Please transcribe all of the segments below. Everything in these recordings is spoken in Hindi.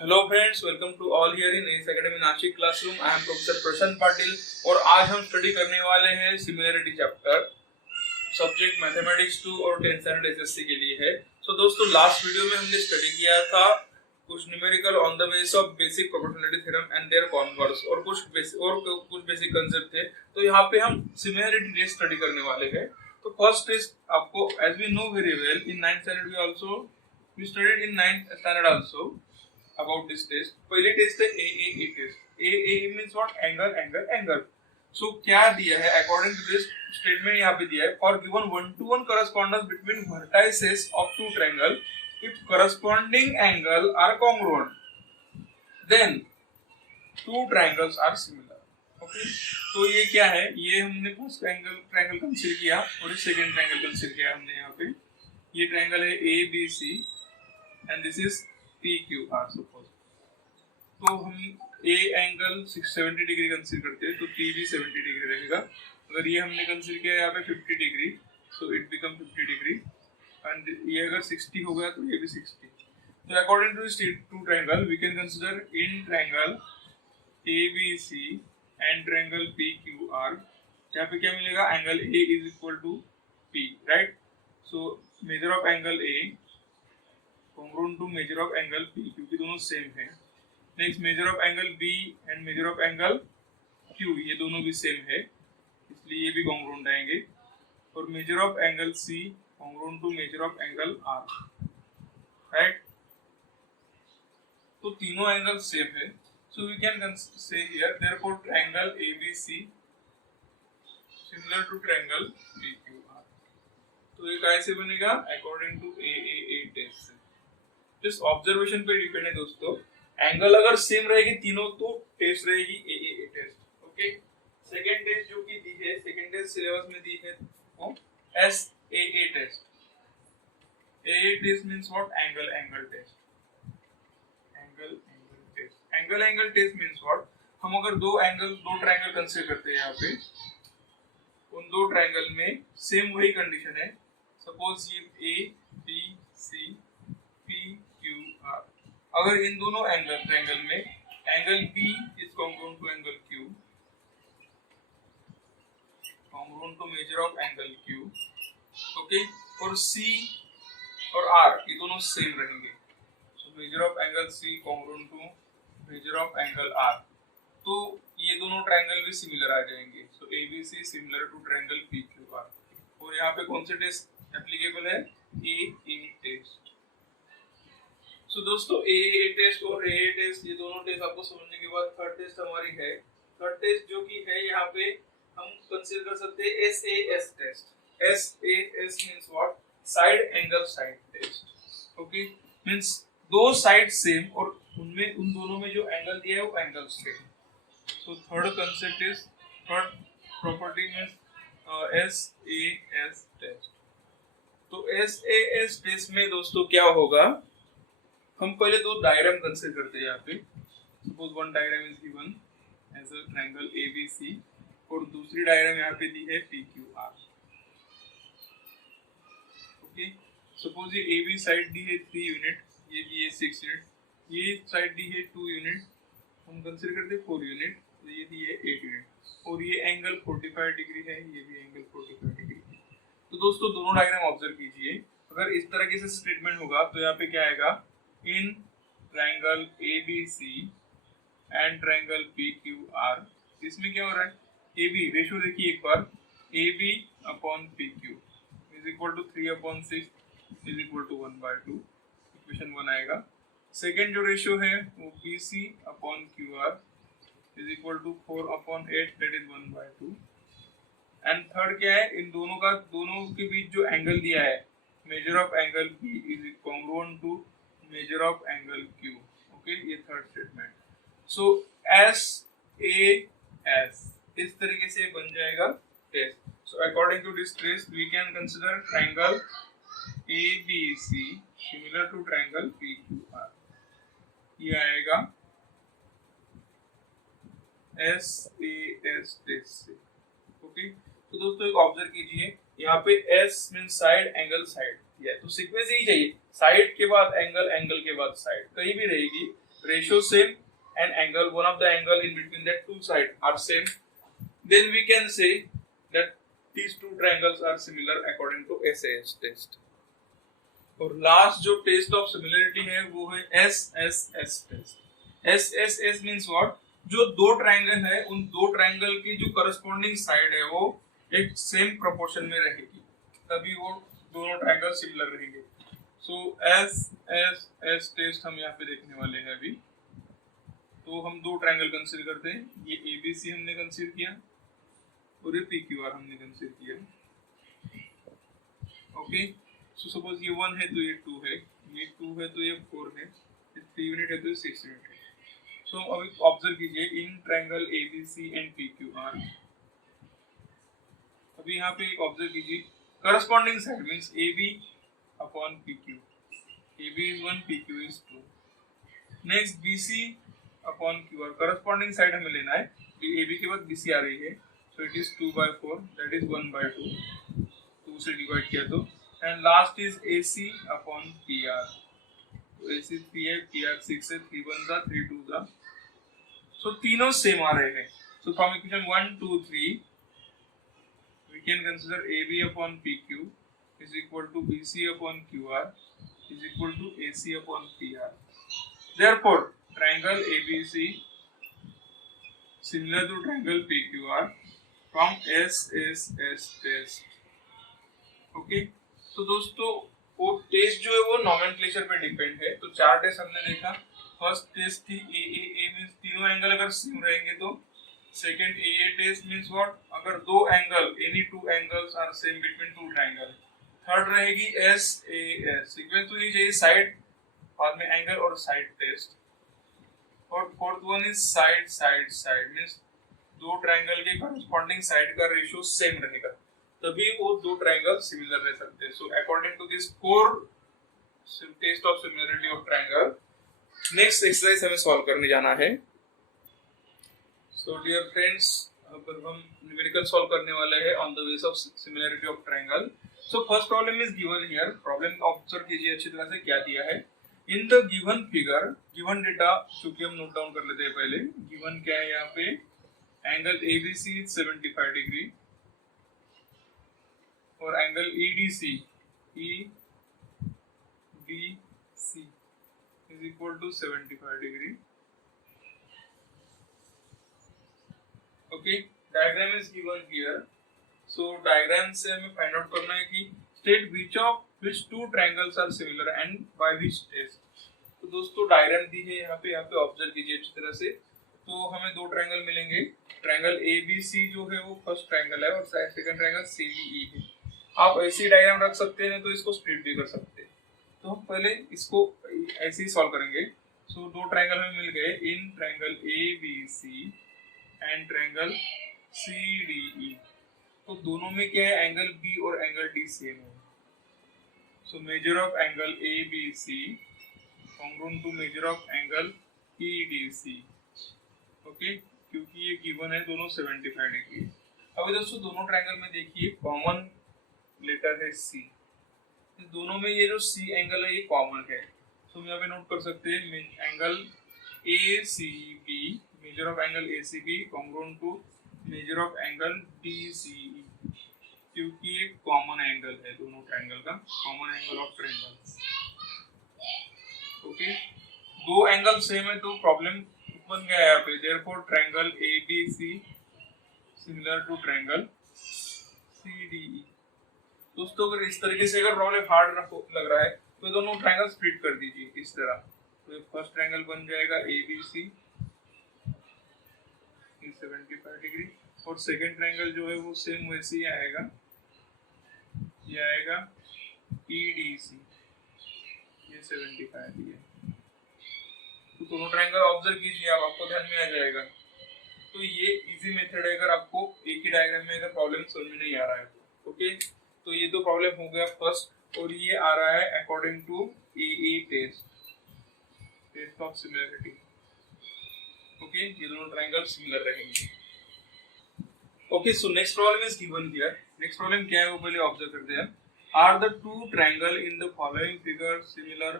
Hello friends, welcome to all here in S academy Nashik classroom. I am professor Prashant Patil और आज हम स्टडी करने वाले हैं सिमिलरिटी चैप्टर। सब्जेक्ट मैथमेटिक्स 2 और 10th स्टैंडर्ड एसएससी के लिए है। दोस्तों, लास्ट वीडियो में हमने स्टडी किया था कुछ numerical on the base of basic proportionality theorem and their converse और कुछ बेसिक कांसेप्ट थे। तो यहाँ पे हम सिमिलरिटी टेस्ट स्टडी करने वाले हैं। तो फर्स्ट टेस्ट आपको, as we know very well, in 9th standard we also we studied in 9th standard also about this test. पहले टेस्ट है AAA test. AAA means what? Angle. So क्या दिया है अकॉर्डिंग टू दिस स्टेटमेंट यहाँ पे दिया है, for given 1-to-1 correspondence between vertices of two triangle, if corresponding angle are congruent, then two triangles are similar. Okay, तो ये क्या है? ये हमने फर्स्ट ट्रायंगल कंसीडर किया और ये सेकंड ट्रायंगल कंसीडर किया हमने यहाँ पे। ये ट्रायंगल है ABC and this is PQR suppose. तो हम A एंगल 70 डिग्री कंसीडर करते हैं तो P भी 70 डिग्री रहेगा। अगर ये हमने कंसीडर किया यहाँ पे 50 degree, so it become 50 degree and ये अगर 60 हो गया तो ये भी 60। तो according to two triangle we can consider in triangle ABC and triangle PQR। यहाँ पे क्या मिलेगा? Angle A is equal to P, right? So measure of angle A congruent to measure of angle P, क्योंकि दोनों सेम है। Next major of angle B and major of angle Q, ये दोनों भी सेम है, इसलिए ये भी congruent आएंगे। और measure of angle C congruent to measure of angle R, right? तो तीनों एंगल सेम है। So we can say here therefore triangle ABC similar to triangle PQR। तो ये कैसे बनेगा? According to AAA test. जिस ऑब्जर्वेशन पे डिपेंड है दोस्तों, एंगल अगर सेम रहेगी तीनों तो टेस्ट रहेगी AAA test. Okay, second test जो की दी है, सेकंड टेस्ट सिलेबस में दी है वो SAA test. AA test means what? Angle test. Angle test means what? हम अगर दो ट्रायंगल कंसीडर करते हैं यहाँ पे, उन दो ट्रायंगल में सेम वही कंडीशन है। सपोज ये ABC PQR, अगर इन दोनों ट्रायंगल में angle B is congruent to angle Q, congruent to measure of angle Q, okay, और C और R ये दोनों सेम रहेंगे। So measure of angle C congruent to measure of angle R, तो ये दोनों ट्रायंगल भी सिमिलर आ जाएंगे। So ABC similar to triangle PQR। और यहाँ पे कौन से टेस्ट एप्लीकेबल है? AA test. सो दोस्तों, AA टेस्ट और AA टेस्ट, ये दोनों टेस्ट आपको समझने के बाद थर्ड टेस्ट हमारी है। थर्ड टेस्ट जो कि है यहाँ पे हम कंसीडर कर सकते हैं SAS test. SAS means what? Side angle side test. Okay, means दो साइड सेम और उनमें उन दोनों में जो एंगल दिया है वो angle same. So third concept is, third property means SAS test. तो SAS टेस्ट में दोस्तों क्या होगा? हम पहले दो डायग्राम कंसीडर करते हैं यहाँ पे। Suppose one diagram is given as a triangle ABC और दूसरी डायग्राम यहाँ पे दी है PQR। ओके, सपोज ये AB साइड दी है 3 यूनिट, ये दी है 6 यूनिट, ये साइड दी है 2 यूनिट, हम कंसीडर करते हैं 4 यूनिट, तो ये दी है 8 यूनिट, और ये एंगल 45 डिग्री है, ये भी एंगल 45 डिग्री है। तो दोस्तों दोनों डायग्राम ऑब्जर्व कीजिए। अगर इस तरीके से स्टेटमेंट होगा तो यहाँ पे क्या आएगा? इन triangle ABC and triangle PQR, इसमें क्या हो रहा है? AB रेशियो देखिए एक बार, AB upon PQ is equal to 3/6 is equal to 1/2, equation 1 आएगा। सेकेंड जो रेशियो है वो BC upon QR is equal to 4/8 that is 1/2। And third क्या है? इन दोनों के बीच जो एंगल दिया है, measure of angle B is congruent to measure of angle Q। Okay, ये थर्ड स्टेटमेंट। सो SAS इस तरीके से बन जाएगा test. So according to this test we can consider triangle ABC similar to triangle PQR। ये आएगा SAS टेस्ट से। ओके, तो दोस्तों एक ऑब्जर्व कीजिए, यहाँ पे S mean side angle side, तो सीक्वेंस यही चाहिए, साइड के बाद एंगल, एंगल के बाद साइड, कहीं भी रहेगी। ratio same and angle, one of the angle in between that two sides are same, then we can say that these two triangles are similar according to SAS test. और लास्ट जो टेस्ट ऑफ सिमिलरिटी है वो है SSS test. SSS means what? जो दो ट्रायंगल है उन दो ट्रायंगल की जो करस्पॉन्डिंग साइड है वो एक सेम प्रोपोर्शन में रहेगी, तभी वो दोनों ट्रायंगल सिमिलर रहेंगे. सो SSS टेस्ट हम यहाँ पे देखने वाले हैं अभी. तो हम दो ट्रायंगल कंसीडर करते हैं. ये ABC हमने कंसीडर किया और ये PQR हमने कंसीडर किया. ओके, सो सपोज ये 1 है तो ये 2 है, ये 2 है तो ये 4 है, ये 3 यूनिट है तो ये 6 यूनिट है. सो अभी ऑब्जर्व कीजिए इन ट्रायंगल ABC एंड PQR. अभी यहाँ पे ऑब्जर्व कीजिए corresponding side means AB upon PQ. AB is 1, PQ is 2. Next BC upon QR. Corresponding side हमें लेना है. AB के बाद BC आ रही है, so it is 2/4, that is 1/2. 2 से डिवाइड किया तो, and last is AC upon PR. तो AC 3 है, PR 6 है, 3 1 जा 3 2 जा. सो तीनों सेम आ रहे हैं. So from equation 1 2 3 we can consider AB upon PQ is equal to BC upon QR is equal to AC upon PR. Therefore, triangle ABC similar to triangle PQR from SSS test. Okay, तो दोस्तों वो टेस्ट जो है वो नॉमेनक्लेचर पे डिपेंड है. तो चार टेस्ट हमने देखा. फर्स्ट टेस्ट थी A मींस तीनों एंगल अगर सेम रहेंगे तो. Second AA test means what? अगर दो angle any two angles are same between two triangle. Third रहेगी SAS, सीक्वेंस होनी चाहिए साइड बाद में एंगल और साइड टेस्ट. और fourth one is side side side means दो ट्रायंगल के करस्पॉन्डिंग साइड का रेशियो सेम रहेगा, तभी वो दो ट्रायंगल सिमिलर रह सकते हैं. सो according to this 4 test of similarity of triangle, next exercise हमें सॉल्व करने जाना है. सो डियर फ्रेंड्स, अब हम न्यूमेरिकल सॉल्व करने वाले हैं on the base of similarity of triangle. So first problem is given here. Problem observe कीजिए अच्छी तरह से क्या दिया है. In the given figure, given data चूंकि हम नोट डाउन कर लेते हैं पहले. गिवन क्या है यहाँ पे? एंगल ABC is 75 डिग्री और angle EDC is equal to 75 degree. Okay, diagram is given here. So diagram से हमें फाइंड आउट करना है कि state which two triangles are similar and by which test. तो दोस्तों डायग्राम दी है यहाँ पे ऑब्जर्व कीजिए अच्छी तरह से. तो हमें दो ट्रायंगल मिलेंगे. ट्रायंगल ABC जो है वो फर्स्ट ट्रायंगल है और सेकंड ट्रायंगल CDE है. आप ऐसी डायग्राम रख सकते हैं तो इसको स्प्लिट भी कर सकते हैं. तो हम पहले इसको ऐसे ही सॉल्व करेंगे. सो दो ट्रायंगल हमें मिल गए इन triangle ABC and triangle CDE. तो दोनों में क्या है? एंगल B और एंगल D सेम है. So measure of angle ABC congruent to measure of angle EDC. Okay, क्योंकि ये given है दोनों 75 डिग्री. अभी दोस्तों दोनों ट्रायंगल में देखिए कॉमन लेटर है C. दोनों में ये जो C एंगल है ये कॉमन है. तो हम यहाँ पे नोट कर सकते हैं angle ACB, measure of angle ACB congruent to measure of angle DCE. क्योंकि ये कॉमन एंगल है दोनों ट्रायंगल का, common angle of triangle. Okay, दो एंगल सेम है तो प्रॉब्लम बन गया है यहाँ पे. Therefore triangle ABC similar to triangle CDE. दोस्तों अगर इस तरीके से अगर प्रॉब्लम हार्ड लग रहा है तो दोनों ट्रायंगल स्प्लिट कर दीजिए इस तरह. तो फर्स्ट ट्रायंगल बन जाएगा ABC 75 डिग्री और सेकंड ट्रायंगल जो है वो सेम वैसे ही आएगा. ये आएगा EDC, ये 75 है. तो दोनों ट्रायंगल ऑब्जर्व कीजिए आप, आपको ध्यान में आ जाएगा. तो ये इजी मेथड है अगर आपको एक ही डायग्राम में अगर प्रॉब्लम समझ में नहीं आ रहा है. ओके, तो ये तो प्रॉब्लम हो गया फर्स्ट. और ये आ रहा है according to AA test of similarity. Okay, ये दोनों ट्रायंगल सिमिलर रहेंगे. Okay, so next problem is given here. Next problem क्या है वो पहले ऑब्जर्व करते हैं. Are the two triangle in the following figure similar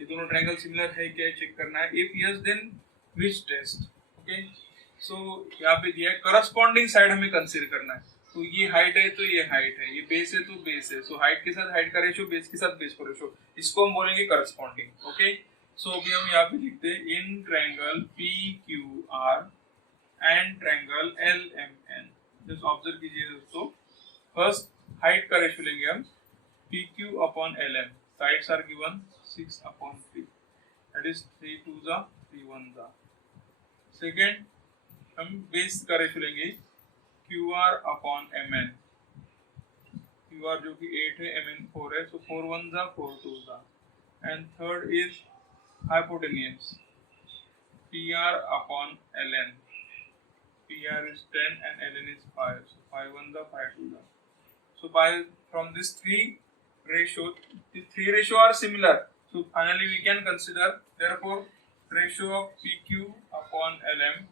ये दोनों ट्रायंगल सिमिलर है क्या चेक करना है. If yes then which test. Okay, so यहाँ पे दिया है करस्पॉन्डिंग साइड हमें कंसीडर करना है. तो ये हाइट है तो ये हाइट है, ये बेस है तो बेस है. सो हाइट के साथ हाइट का रेशियो, बेस के साथ बेस का रेशियो, इसको हम बोलेंगे करस्पॉन्डिंग. ओके, सो अभी हम यहाँ पे लिखते हैं in triangle P Q R and triangle L M N. Just observe कीजिए दोस्तों, फर्स्ट हाइट का रेशियो लेंगे हम P Q upon L M. Sides are given 6/3, that is 3 2 जा 3 1 जा. सेकेंड हम बेस का रेशियो लेंगे Q R upon M N. Q R जो कि 8 है, एम एन 4 है, सो 4 1 जा 4 2 जा. And third is hypotenuse PR upon ln. PR is 10 and ln is 5. So 5 1 the 5 2 the. So by from these three ratios, the three ratio are similar. So finally we can consider therefore ratio of PQ upon LM,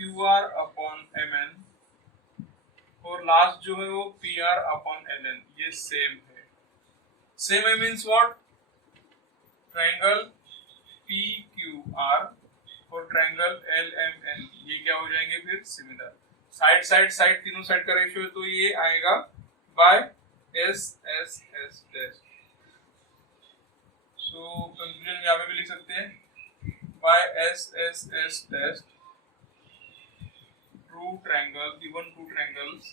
QR upon MN और लास्ट जो है वो PR upon LN, ये सेम है. सेम है मीन्स व्हाट? ट्रायंगल PQR और ट्रायंगल LMN ये क्या हो जाएंगे फिर? सिमिलर. साइड साइड साइड तीनों साइड का रेशियो तो ये आएगा by SSS test. So conclusion यहाँ पे भी लिख सकते हैं by SSS test true triangle, given two triangles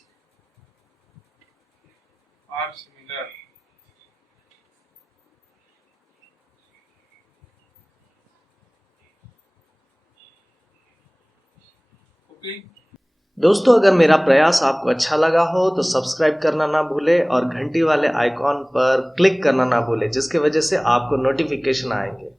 are similar. दोस्तों, अगर मेरा प्रयास आपको अच्छा लगा हो तो सब्सक्राइब करना ना भूले और घंटी वाले आइकॉन पर क्लिक करना ना भूले, जिसकी वजह से आपको नोटिफिकेशन आएंगे.